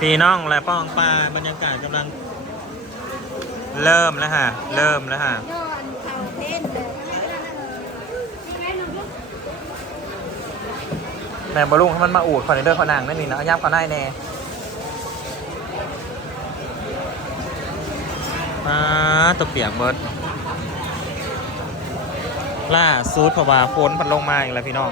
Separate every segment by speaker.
Speaker 1: พี่น้องและป้องปลาบรรยากาศกำลัง เริ่มแล้วฮะเริ่มแล้วฮะ
Speaker 2: ย้อนเขาเพ่นเลย
Speaker 1: แม่บอลุงให้มันมาอูดคอนเดอร์ขอนางได้นี่นะเอายับเขาได้แน่อ่าตกเปียกเบิร์ดล่าซูดเพราะว่าฝนพัดลงมาอีกแล้วพี่น้อง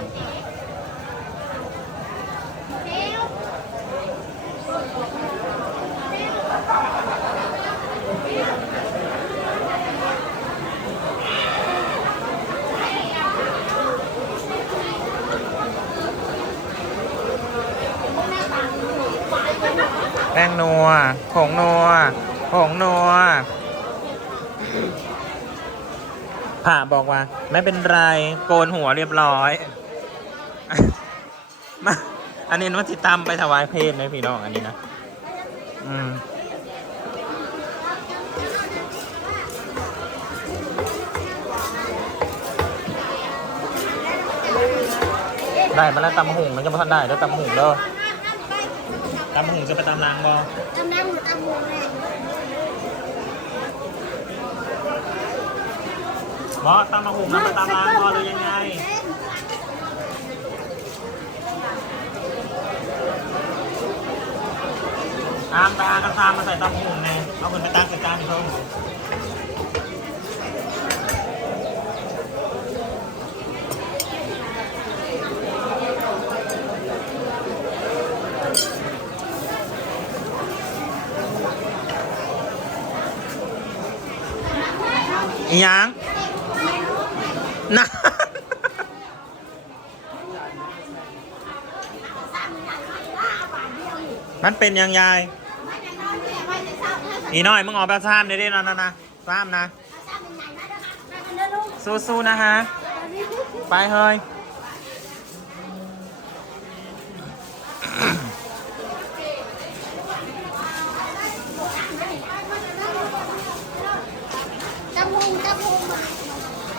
Speaker 1: แป้งนัวผงนัวผงนัวผ่าบอกว่า ไม่เป็นไร โกนหัวเรียบร้อย มา อันนี้มันสิตำไปถวายเพลนะพี่น้องอันนี้นะ อืมได้มาแล้วตำมะหุงมันจะมาทันได้แล้วตำมะหุงเด้อ ตำมหุงจะไปตำรางบอ
Speaker 2: ตำรางหรือตำหงแหละ
Speaker 1: บอตำมาหุงนะไปตำรางบอหรือยังไงตามตากระซามมาใส่ตำมะหุงไงเอาคนไปตั้งใส่จานเพิ่ม อีหยังนะมันเป็นยังยายอีน้อยมึงออกแบบซ้ำเด้ๆนะนะนะซ้ำนะ สู้ๆนะฮะ ไปเฮ้ย
Speaker 2: ตำหมูตำหมู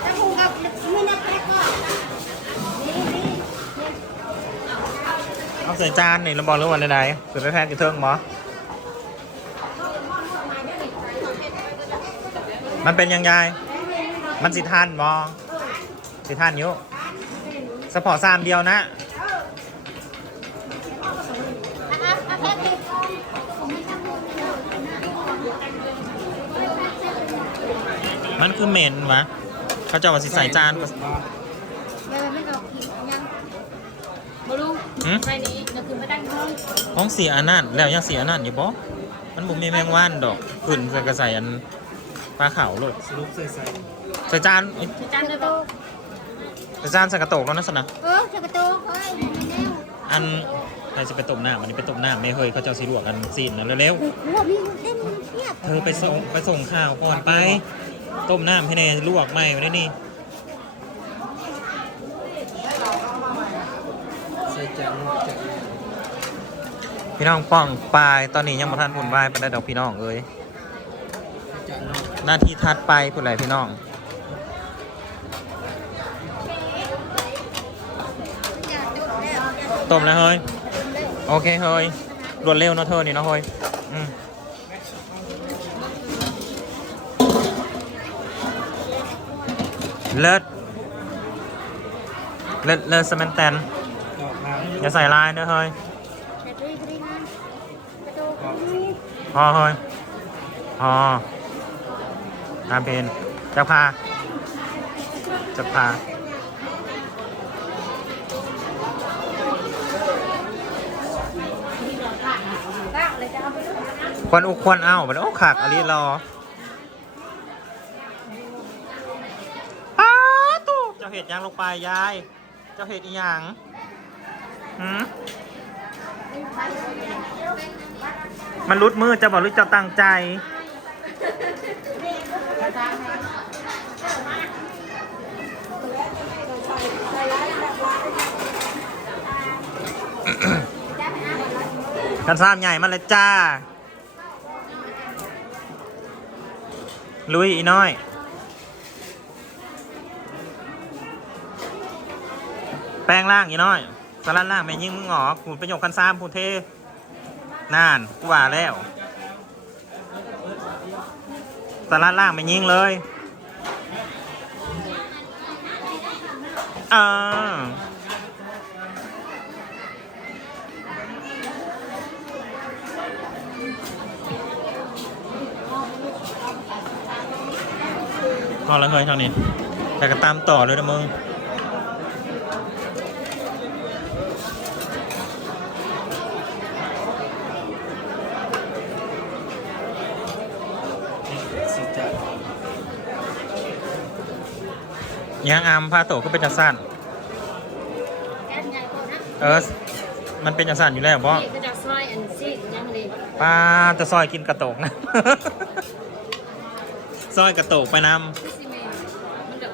Speaker 2: ตำหมูกับไม่นับแรกก็นี่นี่
Speaker 1: เอา ใส่จานนี่เราบอกเรื่องวันใดๆสุดแท้ๆกี่เทิงหมอมันเป็นยังไง มันสิทานบอสิทานยุสปอร์ตสามเดียวนะมันคือเหม็นวะ เขาจะว่าสิใส่จาน
Speaker 2: เดี๋ยวไม่ออก กินยัง
Speaker 3: มาลูก
Speaker 1: หืม
Speaker 3: ไปนี้เราคือไม่ได้ห้อง
Speaker 1: ห้องเสียอันนั้นแล้วยังเสียอันนั้นอยู่บ่มันบุมีแมงว่านดอกขึ้นใส่กระใส่อันปลาขาวเลยใส่จานเอ้ย
Speaker 3: จานเลยโต
Speaker 1: ใส่จานใส่กระโตกแล้วนะสนะ
Speaker 2: เออจะกระโตกเฮ้ยแนว
Speaker 1: อันใครจะไปต้มน้ำอันนี้ไปต้มน้ำไม่เฮ้ยเขาเจ้าสิลวกกันซีนนะเร็ว
Speaker 2: หัวมีเต็มเพียบ
Speaker 1: ๆเธอไปส่งไปส่งข้าวก่อนไป ต้มน้ำให้แน่ลวกไหมไว้ได้นี่
Speaker 4: ส่จานจาน
Speaker 1: พี่น้องป้องปลายตอนนี้ยังบ่ทันพุ่นวายไปได้ดอกพี่น้องเอ้ย
Speaker 4: จาน
Speaker 1: หน้าที่ทัดไปพุ่นไหลพี่น้องต้มแล้วเฮ้ยโอเคเฮ้ยรวดเร็วเนาะเธอนี่เนาะเฮ้ยอืมเลิศเลิศเลิศสแมนแตน
Speaker 4: อ
Speaker 1: ย่าใส่ลายเด้อเฮ้ยพอเฮ้ยพอตามเพนจะพา จะพาควันอุควันเอาบัดโอ้ขากอะไรรอป้าตู้เจ้าเห็ดยังลงไปยาย เจ้าเห็ดอีหยัง หืมมันรุดมือจะบอกรุดเจ้าตั้งใจ กันซ้ำใหญ่มาเลยจ้า ลุยอีน้อยแป้งล่างอีน้อย สลัดล่างแม่ยิงมึงหงอขูดประโยคกันซ้ำพูดเทนานกูว่าแล้วตลาดล่างไปยิงเลยอ่าพอแล้วเฮ้ยเท่านี้แต่ก็ตามต่อเลยนะมึง ยังอามพาโตก็เป็นจังสั้น
Speaker 3: แอนใหญ่กว่านะ
Speaker 1: เออ มันเป็นจังสั้นอยู่แล้วเพราะ
Speaker 3: นี่ก็จะซอยอันซีกยังเลย
Speaker 1: ป้าจะซอยกินกระโตกนะซอยกระโตกไปน
Speaker 3: คือซีเมนต์มันเดือด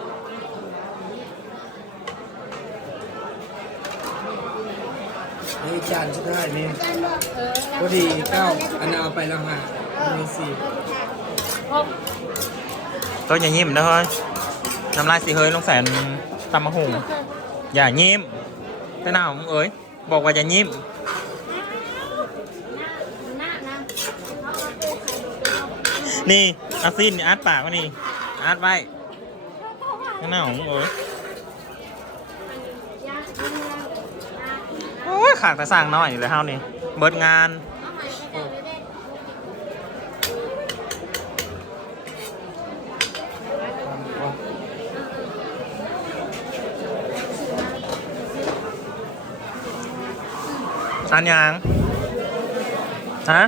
Speaker 4: ในจานสุดท้ายนี่
Speaker 2: จานบอก
Speaker 3: เออ
Speaker 4: พอดีเก้าอันนั้นเอาไปแล้วห้าอันนี้สี่
Speaker 3: พบำ
Speaker 1: ตัวอย่ายิ้มนะเฮ้ย น้ำลายสีเฮ้ยลงแสนตำมะฮุงอย่ายิ้มแต่หน้าของมึงเอ้ยบอกว่าอย่ายิ้ม
Speaker 3: หน้านะ
Speaker 1: นี่อาซินอาร์ตปากวะนี่อาร์ตไว้ข้างหน้าของมึงเอ้ยโอ้ยขากแต่สร้างน้อยอยู่เลยเฮานี่เบิดงาน สันยังฮะ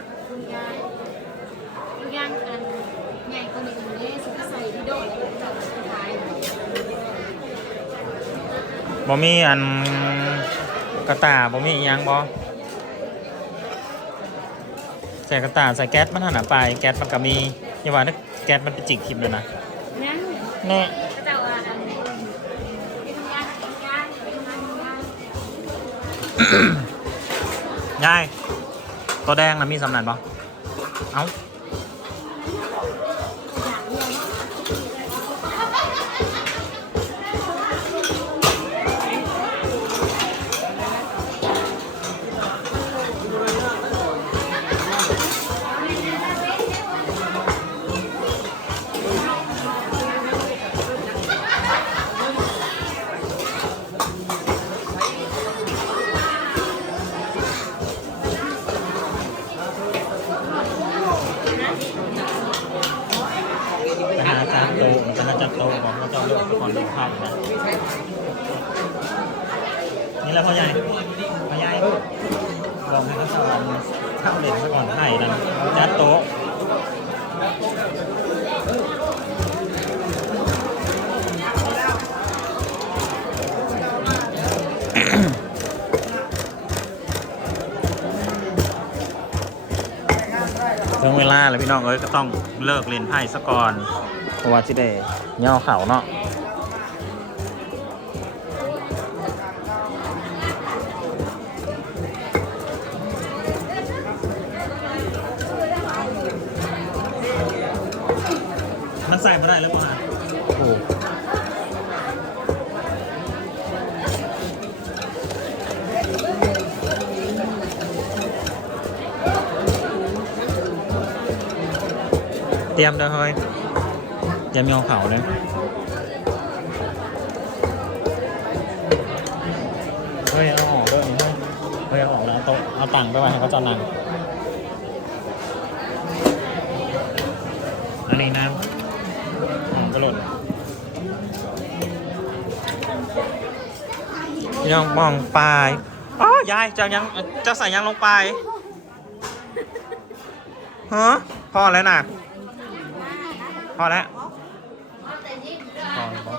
Speaker 3: ย่างอันใหญ่กว่านี้เลยสุดใส่ที่โดดแล้วก็จับสุดท้าย
Speaker 1: บ่มีอันกระตาบ่มีอิหยังบ่ใส่กระตาใส่แก๊สมันหันหน้าไปแก๊สมันก็มีอย่าว่านึกแก๊สมันไปจิกทิมเลยนะ
Speaker 3: นั่น
Speaker 1: แน่
Speaker 3: ก็จะว่าอันนี้มีทำงานทำงานทำงานทำงาน
Speaker 1: ยายตัวแดงนะมีสำนันปะเอ้า นี่แหละพ่อใหญ่พ่อใหญ่บอกให้เขาสอนเข้าเหล็กซะก่อนไข่นั่นจัดโต๊ะถึงเวลาแล้วพี่น้องเอ้ยก็ต้องเลิกเล่นไพ่ซะก่อนเพราะว่าที่ได้ย่อเข่าเนาะ เตรียมเด้อเฮ้ยเตรียมย่อเข่าเลยเฮ้ยเอาออกด้วยนี่เฮ้ยเอาออกแล้วเอาโต๊ะเอาตังค์ไปไว้ให้เขาจอนั่งอันนี้น้ำหอมกระโดดพี่น้องมองปลายอ๋อยายจะยังจะใส่ยังลงไปฮะพอแล้วน่ะ พอแล้วพอแล้วพอ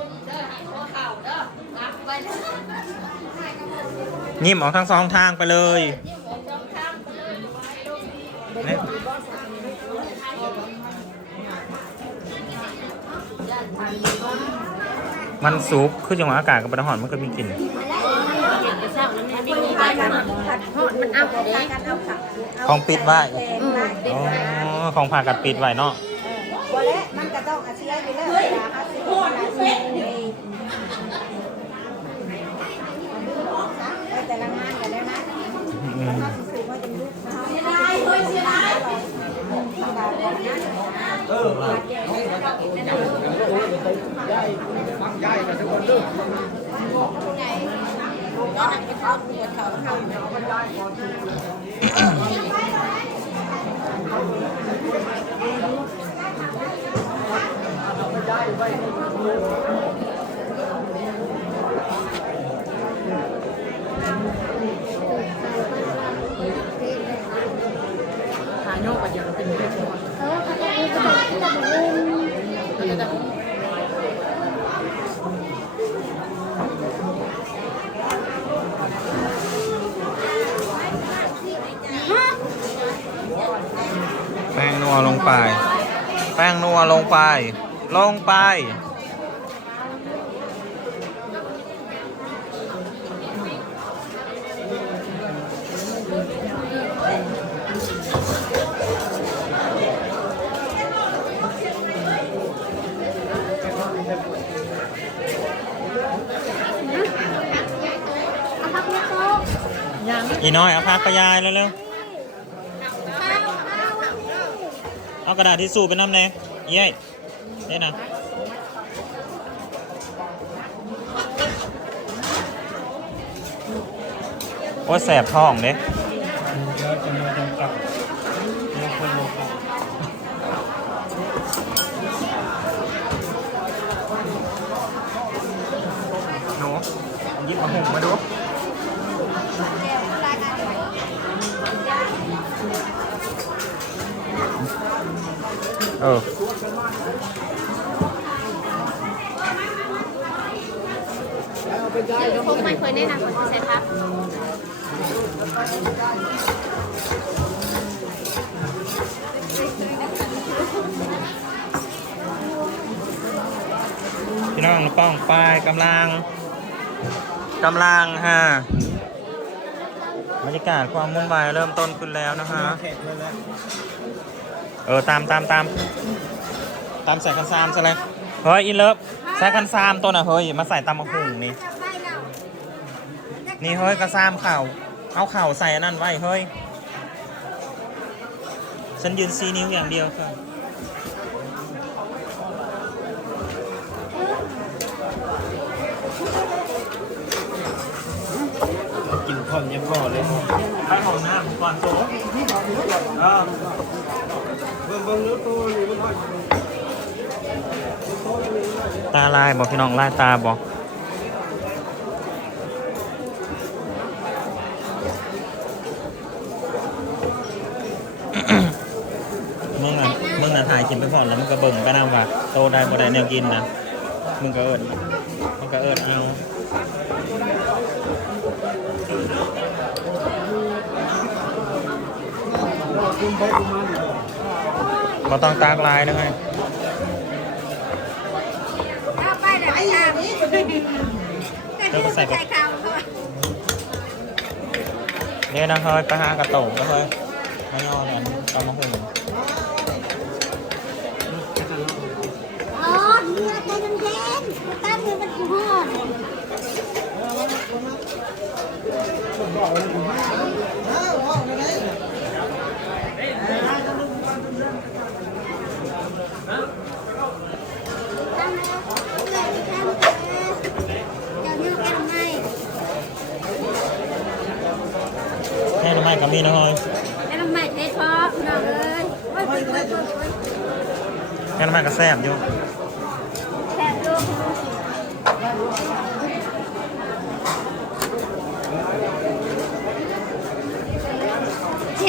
Speaker 1: ยิ้มออกทั้งสองทางไปเลยเนี่ยมันสุกคือจังหวะอากาศกับปะหอนมันก็มีกลิ่น
Speaker 3: เย็นกระเซ้าแล้วมันไม่มีอะไรมันทอดมันอัพเลย
Speaker 1: ของปิดไว้
Speaker 2: แดงไว้
Speaker 1: อ๋อของผ่ากัดปิดไว้เนาะ
Speaker 2: บ่ แล้มันก็ต้องอาชีพอยู่แล้วเวลาอาเซียหลายสิบปีแต่ละงานกันแล้วนะ
Speaker 1: ถ้า
Speaker 3: สูงก็จะยุบนะ
Speaker 2: เสียดายเฮ้ยเสียดายเออได้ใหญ่กันทุกคนเลิ
Speaker 3: กก็นั่งกิน
Speaker 2: ข้า
Speaker 3: วกินข้ขาวอยู่นบ้านก่อน หาโยกกันอย่าเป็นเพื่อน
Speaker 2: เออเขาจะมีกระบอกกระบอก
Speaker 1: แป้งนัวลงไป แป้งนัวลงไป ลงไป
Speaker 2: เอาพักเนี่ยโต๊ะ
Speaker 3: ยัง
Speaker 1: อีน้อยเอาพักกระยายเร็ว
Speaker 2: ข้าวข้าว
Speaker 1: ๆ เอากระดาษทิชชู่ไปน้ำเนยเย้ย นี่นะโอ้แสบท้องเด้
Speaker 4: เดี๋ย
Speaker 1: หนูยิบมาหุงมาดูเออ
Speaker 3: คงไม่เคยแนะนำคนใช่ครับ
Speaker 1: พี่น้องป้องปลายกำลังกำลังฮะบรรยากาศความมุ่นวายเริ่มต้นขึ้นแล้วนะฮะ
Speaker 4: แขกเลยแล้ว
Speaker 1: เออตามตามตามตามใส่คันซามซะเลยเฮ้ยอินเลิฟใส่คันซามตัวน่ะเฮ้ยมาใส่ตามมะฮุ่งนี่ นี่เฮ้ยกระซามเข่าเอาเข่าใส่อันนั่นไว้เฮ้ย ฉันยืนซีนิ้วอย่างเดียวค่ะ
Speaker 4: กินข้าวยังก่อนเลย
Speaker 1: ไปของน้ำก่อนโซ่เออ
Speaker 4: เบิ่งเบิ่งเนื้อตัวนี่มันค่อย
Speaker 1: ตาลายบอกพี่น้องลายตาบอกมึงอะมึงอะถ่ายคลิป ไปก่อนแล้วมึงก็เบิ่งไปนะว่าโตได้บ่ได้แนวกินนะมึงก็เอิดมึงก็เอิดเอาบ่ต้องตากลายนะไง
Speaker 2: เอาไปเดี๋ยวไปตาม
Speaker 1: เดี๋ยวก็ใส่ไข่
Speaker 2: ข้าวเขา
Speaker 1: เนี่ยนะเฮ้ยไปหากระโตกแล้วเฮ้ยไม่ยอเนี่ยเอามาหุ่น
Speaker 2: อ๋อเนื้อใจเย็นๆตั้งมือมันห่อน ตั้งแล้วเลยที่ข้างเออเดี๋ยวนี้แกทำไม
Speaker 1: แค่ทำไมก็มีนะเฮ้ย
Speaker 2: แกทำไมเทชอบน้องเอ้ยโอ้ยโอ้ยโอ้ยโอ้ยโอ้ย
Speaker 1: แค่ทำไมก็แซ่บอยู่
Speaker 2: แค่ลูกเช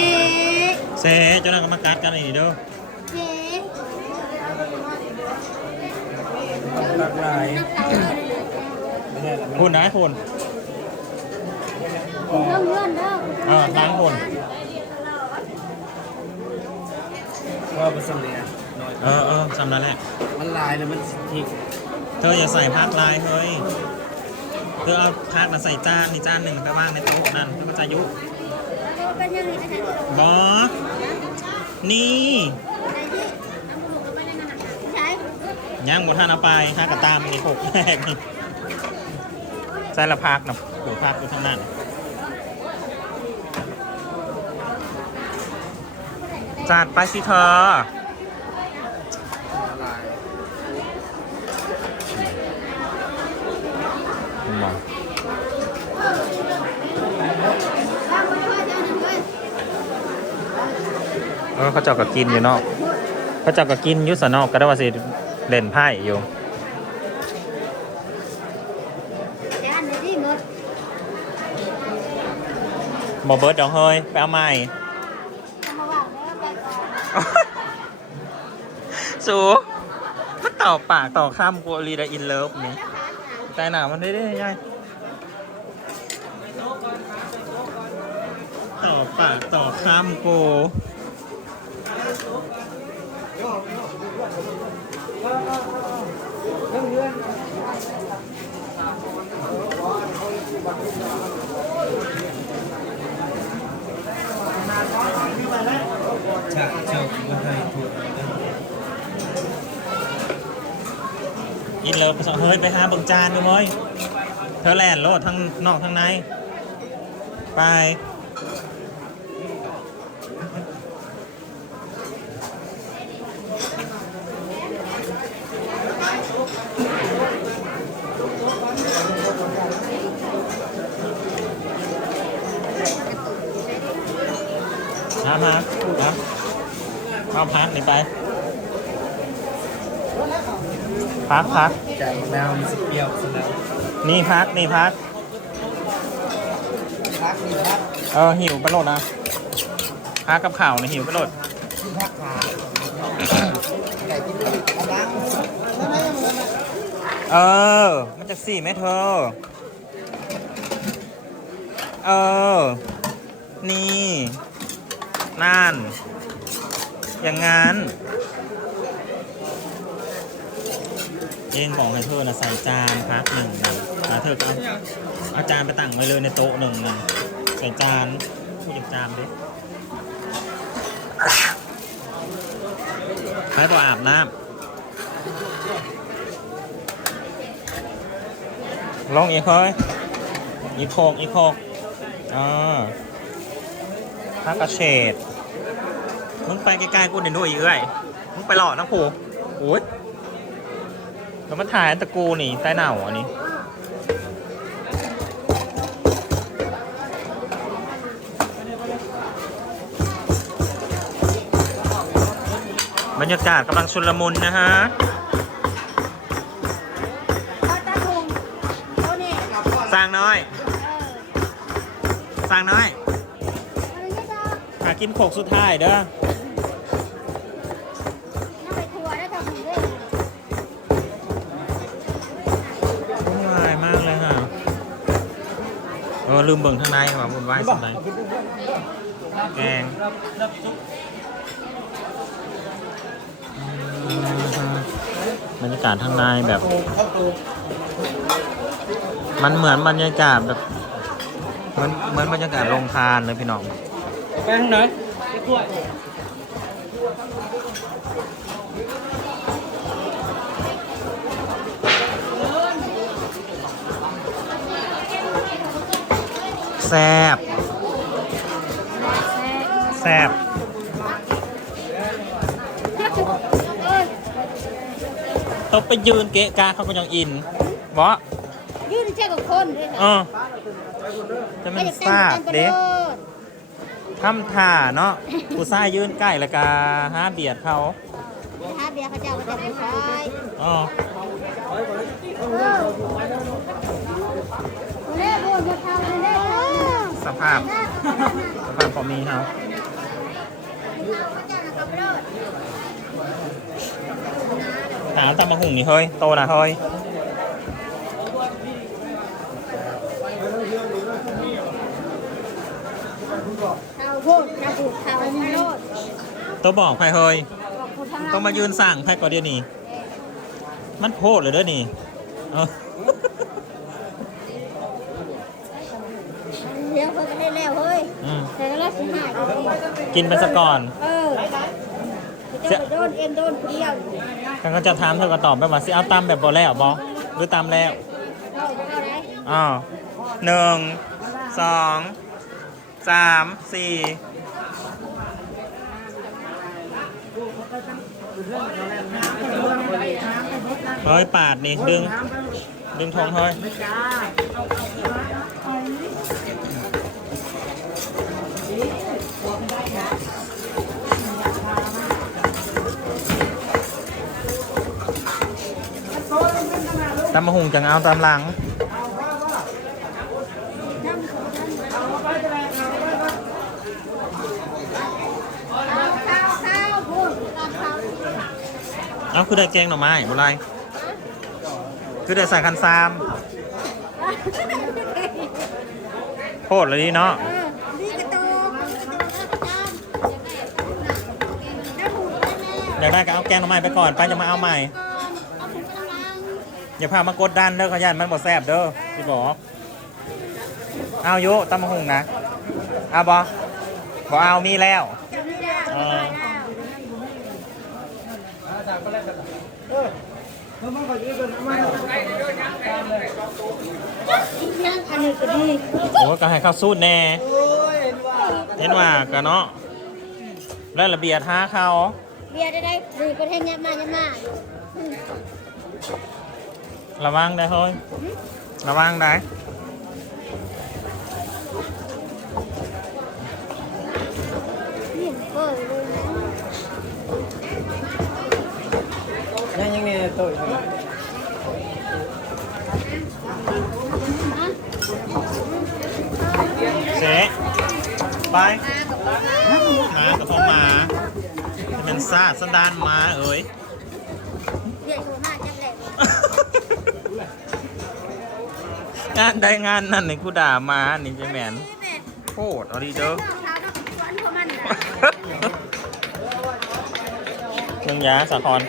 Speaker 1: เซ่เจ้าหน้าก็มากัดกันอีกเด้อ
Speaker 2: เช
Speaker 4: หลากหลาย
Speaker 2: น้ำตาลเลย
Speaker 4: ไม่ได้ละมัน
Speaker 1: หุ่นนะหุ่น
Speaker 2: เพื่อนเพื่อนเด้อ
Speaker 1: เออล้างหุ่น
Speaker 4: ว่าผสมเนี่ยน้อย
Speaker 1: เออเออจำนั้นแหละ
Speaker 4: มันลายแล้วมันทิ้ง
Speaker 1: เธออย่าใส่พักลายเฮ้ย เธอเอาพักมาใส่จานนี่จานหนึ่งไปวางในโต๊ะนั่นแล้วก็จะยุ
Speaker 2: เป็นยังไงกันเนี่ย
Speaker 1: บอสนี่
Speaker 2: ใช่
Speaker 1: ยังบนท่านเอาไปห้ากระตามนี่หกแรกนี่ใส่ละพักนะผูพักอยู่ข้างหน้าน่ จัดไปสิเธอเขาเจาะก็กินอยู่เนาะเขาเจาะก็กินยุสนอกก็ได้ว่าสิเล่นไพ่อยู่
Speaker 2: หม
Speaker 1: อเบิร์ดดองเฮยไปเอาใหม่ สูมันต่อปากต่อคำกูรีดอินเลิฟนี่ใจหนามันได้ได้ยังไงต่อปากต่อคำกู
Speaker 4: ฉะเจ้ามาให้ถู ก
Speaker 1: อินเลิฟไปสองเฮ้ยไปหาเบิงจานดูเฮ้ยเธอแลนโลดทั้งนอกทั้งใน ไปมามามาเอาพักนี่ไป พักพัก
Speaker 4: ใจน้ำสิเปรี้ยวสลับ
Speaker 1: นี่พักนี่พัก
Speaker 4: พักนี่พัก
Speaker 1: เออหิวไปโหลดนะพักกับข่าวนะหิวไปโหลด
Speaker 4: พักขาไก่ที่นี่กำลัง
Speaker 1: เออ มันจะสี่ไหมเธอ เออ นี่ นั่น อย่างงั้น เองบอกให้เธอนะใส่จานพักหนึ่งนึ่งแล้วเธอก็เอาเอาจานไปตั้งไว้เลยในโต๊ะหนึ่งหนึ่งใส่จานพูดอย่างจานดิใครบออาบน้ำลองอีกเฮ้ยอีกโคกอีกโคกอ่าพักกระเฉดมึงไปใกล้ๆกูเดี๋ยวด้วยอีกเอ้ยมึงไปหล่อนะครูโอ้ย แล้วมันถ่ายอันตะกูนี่ใต้หนาวอันนี้ บรรยากาศกำลังชุลมุนนะฮะ
Speaker 2: เอาตาพุงเอาเนี่ย
Speaker 1: สร้างน้อย
Speaker 2: เออ
Speaker 1: สร้างน้อย
Speaker 2: เอาอย่างนี้จ้ะ
Speaker 1: หากินโขกสุดท้ายเด้อ
Speaker 2: ว่า
Speaker 1: ลืมเบิ่งทางในว่าวุ่นวาสุดไหนแกงบรรยากาศทางในแบบ มันเหมือนบรรยากาศแบบเหมือนเหมือนบรรยากาศโรงทานเลยพี่น้อง
Speaker 4: ไปทางไหนไปกล้วย
Speaker 1: แซบแซบ
Speaker 2: เอ้ย
Speaker 1: ต้องไปยืนเกะกะเขาก็ยังอินวะ
Speaker 2: ยืนเชื่อกับคนด้วย
Speaker 1: เอ
Speaker 2: ค่ะ
Speaker 1: อจะมันทราบเด็กทำท่าเนาะผู้ชายยืนใกล้แล้วก็หาเบียดเขา
Speaker 2: หาเบียร์เขาเจ้าก็จะไปใช้
Speaker 1: อ๋อ
Speaker 2: เล่บุญมาทำเล่
Speaker 1: สภาพ สภาพพอมีเขาหาตามมาหุ่งนี่เฮ้ย โตนะเฮ้ย
Speaker 2: เท้าโพดจะผูกเท้าไม่โตั
Speaker 1: วบอกใครเฮ้ย ต้องมายืนสั่งใครก่อนเดี๋ยวนี่มันโพดเลยเด้อนี่ เออ
Speaker 2: เดี๋ยวเพิ่งได้แล้วเฮ้ย
Speaker 1: อืม
Speaker 2: แต่ก็รักสิหาย
Speaker 1: กินไปซะก่อน
Speaker 2: เออจะโดนเอ็มโดนเดียว
Speaker 1: กันก็จะถามเธอก็ตอบไปว่าสิเอาตามแบบบอแล้วบอหรือตามแล้ว
Speaker 2: เข้าเข้าได้
Speaker 1: อ๋อหนึ่งสองสามสี่เฮ้ยปาดนี่ดึง ดึงทองเฮ้ยตำมะฮุงจังเอา ตามหลัง
Speaker 2: ข้าวข้าวข้าวพูดตามข้าว
Speaker 1: เอาคือได้แกงหน่อไม้บ่ไรคือได้ใส่คันซามโคตรเลยดีเนาะ
Speaker 2: เออนี่กระโตกกระโตกกระจามน้ำหูได้แล้ว
Speaker 1: อยากได้ก็เอาแกงหน่อไม้ไปก่อนไปจะมาเอาใหม่
Speaker 2: อ
Speaker 1: ย่าพามากดดันเด้อขยันมันบ่แซ่บเด้อพี่บอกเอาโยตำมะฮุงนะเอาบ่บ่เอามีแล้ว
Speaker 2: จะไม่ได้
Speaker 1: เออ
Speaker 2: ยังอันนี้ก็ดี
Speaker 1: โอ้ก็ให้ข้าวสูตรแน่เห็นว่ากันเนาะแล้วระเบียดหาเขา
Speaker 2: เบียร์ได้ได้ดีประเทศยับมายับมา
Speaker 1: ระวังได้เฮ้ยระวังได้
Speaker 2: นี่เปิดเลยน
Speaker 4: งา
Speaker 1: นใดงานนั่นนี่กูด่ามานี่จะแมนโคตรเอาดีเด้อ
Speaker 2: รองเท้าสวนขอนนะ
Speaker 1: เครื่องยาสาคร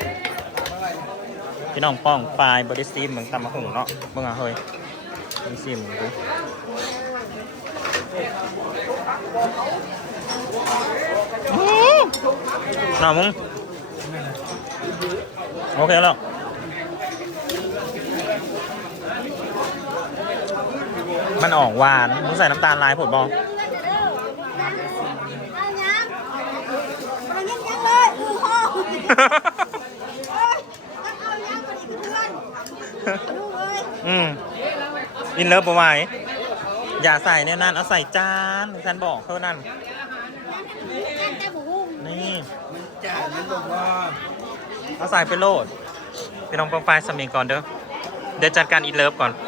Speaker 1: พี่น้องป้องปลายบริซีมเหมือนตำมะหุ่งเนาะเบิ่งอะเฮ้ยบริซีมมึงดูหน่ามึงโอเคแล้ว มันออกหวานมึงใส่น้ำตาลลายผดบอ
Speaker 2: เอายังเอายังยังเลยอือห่อเอ้ยต้องเอายังกว่านี้คือเพื่อนลูกเอ้ย
Speaker 1: อืมอินเลิฟปะไหวอย่าใส่เนี่ยนั่นเอาใส่จานฉันบอกเท่านั้น
Speaker 2: กันแต่บุ้ง
Speaker 1: นี่
Speaker 4: จ่ามันบอกว่า
Speaker 1: เอาใส่ไปโลดไปลองปองไฟสำเนียงก่อนเด้อ เดี๋ยวจัดการอินเลิฟก่อน
Speaker 2: เอ